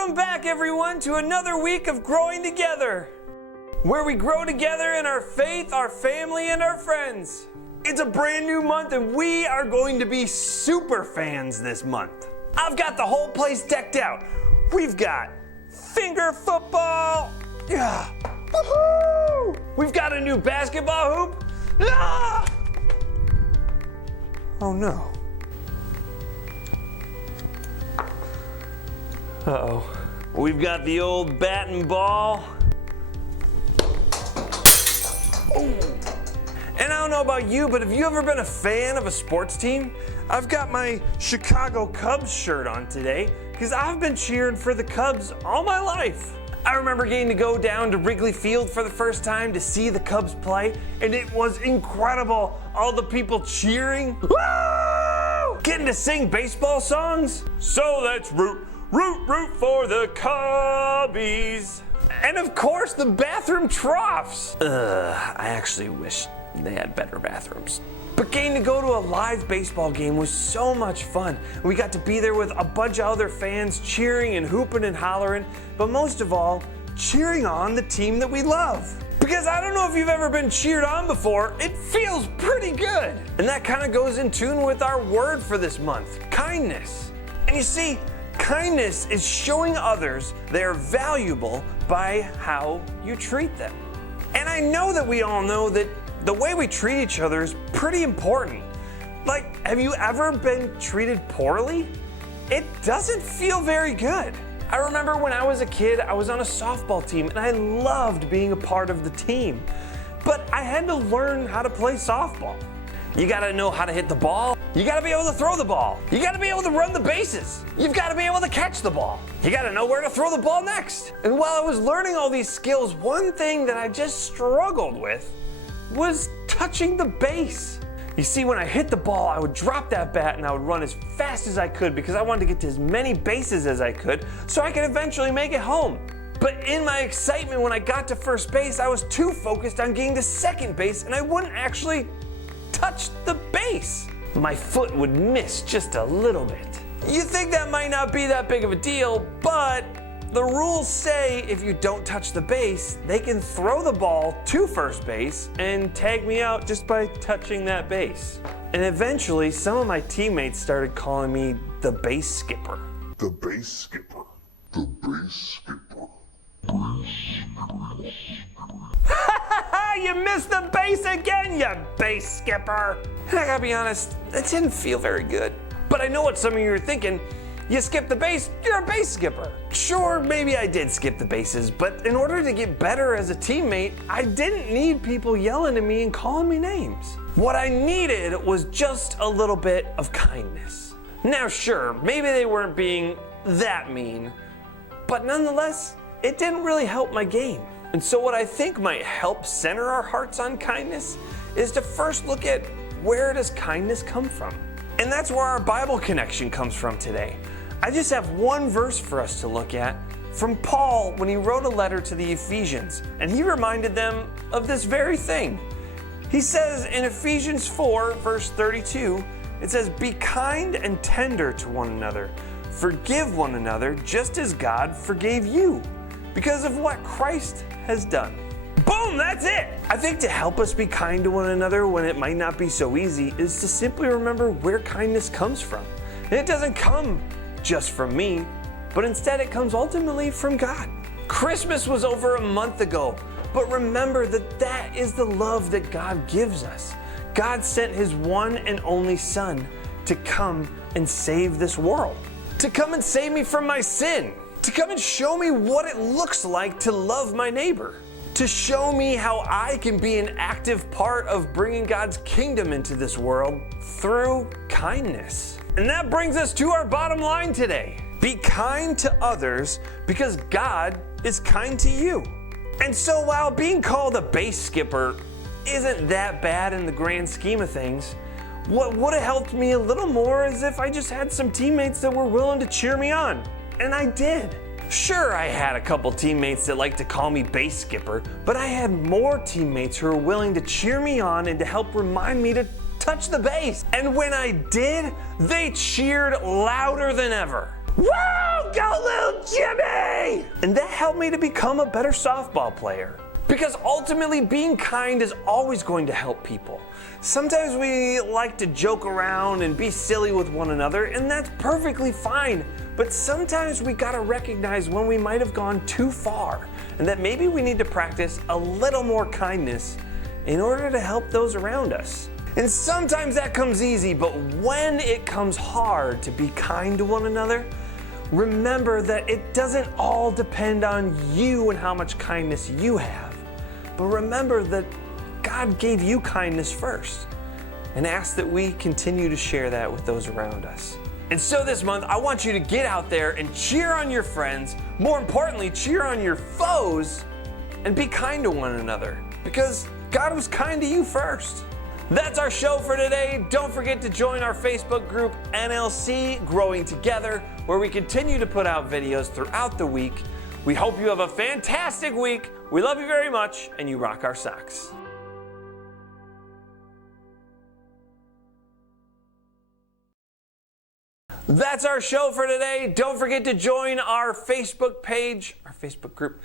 Welcome back, everyone, to another week of Growing Together, where we grow together in our faith, our family, and our friends. It's a brand new month, and we are going to be super fans this month. I've got the whole place decked out. We've got finger football. Yeah. Woohoo! We've got a new basketball hoop. Ah! Oh no. Uh-oh. We've got the old bat and ball. Ooh. And I don't know about you, but have you ever been a fan of a sports team? I've got my Chicago Cubs shirt on today because I've been cheering for the Cubs all my life. I remember getting to go down to Wrigley Field for the first time to see the Cubs play, and it was incredible. All the people cheering. Woo! Getting to sing baseball songs. So let's root for the Cubbies. And of course, the bathroom troughs. I actually wish they had better bathrooms. But getting to go to a live baseball game was so much fun. We got to be there with a bunch of other fans cheering and hooping and hollering, but most of all, cheering on the team that we love. Because I don't know if you've ever been cheered on before, it feels pretty good. And that kind of goes in tune with our word for this month, kindness. And you see, kindness is showing others they're valuable by how you treat them. And I know that we all know that the way we treat each other is pretty important. Like, have you ever been treated poorly? It doesn't feel very good. I remember when I was a kid, I was on a softball team and I loved being a part of the team. But I had to learn how to play softball. You gotta know how to hit the ball. You gotta be able to throw the ball. You gotta be able to run the bases. You've gotta be able to catch the ball. You gotta know where to throw the ball next. And while I was learning all these skills, one thing that I just struggled with was touching the base. You see, when I hit the ball, I would drop that bat and I would run as fast as I could because I wanted to get to as many bases as I could so I could eventually make it home. But in my excitement when I got to first base, I was too focused on getting to second base and I wouldn't actually touch the base. My foot would miss just a little bit. You think that might not be that big of a deal, but the rules say if you don't touch the base, they can throw the ball to first base and tag me out just by touching that base. And eventually, some of my teammates started calling me the base skipper. The base skipper. The base skipper. You missed the base again, you base skipper. And I gotta be honest, that didn't feel very good. But I know what some of you are thinking. You skip the base, you're a base skipper. Sure, maybe I did skip the bases, but in order to get better as a teammate, I didn't need people yelling at me and calling me names. What I needed was just a little bit of kindness. Now sure, maybe they weren't being that mean, but nonetheless, it didn't really help my game. And so what I think might help center our hearts on kindness is to first look at where does kindness come from? And that's where our Bible connection comes from today. I just have one verse for us to look at from Paul when he wrote a letter to the Ephesians, and he reminded them of this very thing. He says in Ephesians 4, verse 32, it says, "Be kind and tender to one another. Forgive one another just as God forgave you, because of what Christ has done." Boom, that's it. I think to help us be kind to one another when it might not be so easy is to simply remember where kindness comes from. And it doesn't come just from me, but instead it comes ultimately from God. Christmas was over a month ago, but remember that that is the love that God gives us. God sent his one and only Son to come and save this world, to come and save me from my sin, to come and show me what it looks like to love my neighbor, to show me how I can be an active part of bringing God's kingdom into this world through kindness. And that brings us to our bottom line today. Be kind to others because God is kind to you. And so while being called a base skipper isn't that bad in the grand scheme of things, what would have helped me a little more is if I just had some teammates that were willing to cheer me on. And I did. Sure, I had a couple teammates that liked to call me base skipper, but I had more teammates who were willing to cheer me on and to help remind me to touch the base. And when I did, they cheered louder than ever. Woo! go little Jimmy! And that helped me to become a better softball player. Because ultimately, being kind is always going to help people. Sometimes we like to joke around and be silly with one another, and that's perfectly fine. But sometimes we gotta recognize when we might have gone too far, and that maybe we need to practice a little more kindness in order to help those around us. And sometimes that comes easy, but when it comes hard to be kind to one another, remember that it doesn't all depend on you and how much kindness you have. But remember that God gave you kindness first, and ask that we continue to share that with those around us. And so this month, I want you to get out there and cheer on your friends, more importantly, cheer on your foes, and be kind to one another, because God was kind to you first. That's our show for today. Don't forget to join our Facebook group, NLC Growing Together, where we continue to put out videos throughout the week. We hope you have a fantastic week. We love you very much, and you rock our socks. That's our show for today. Don't forget to join our Facebook page, our Facebook group.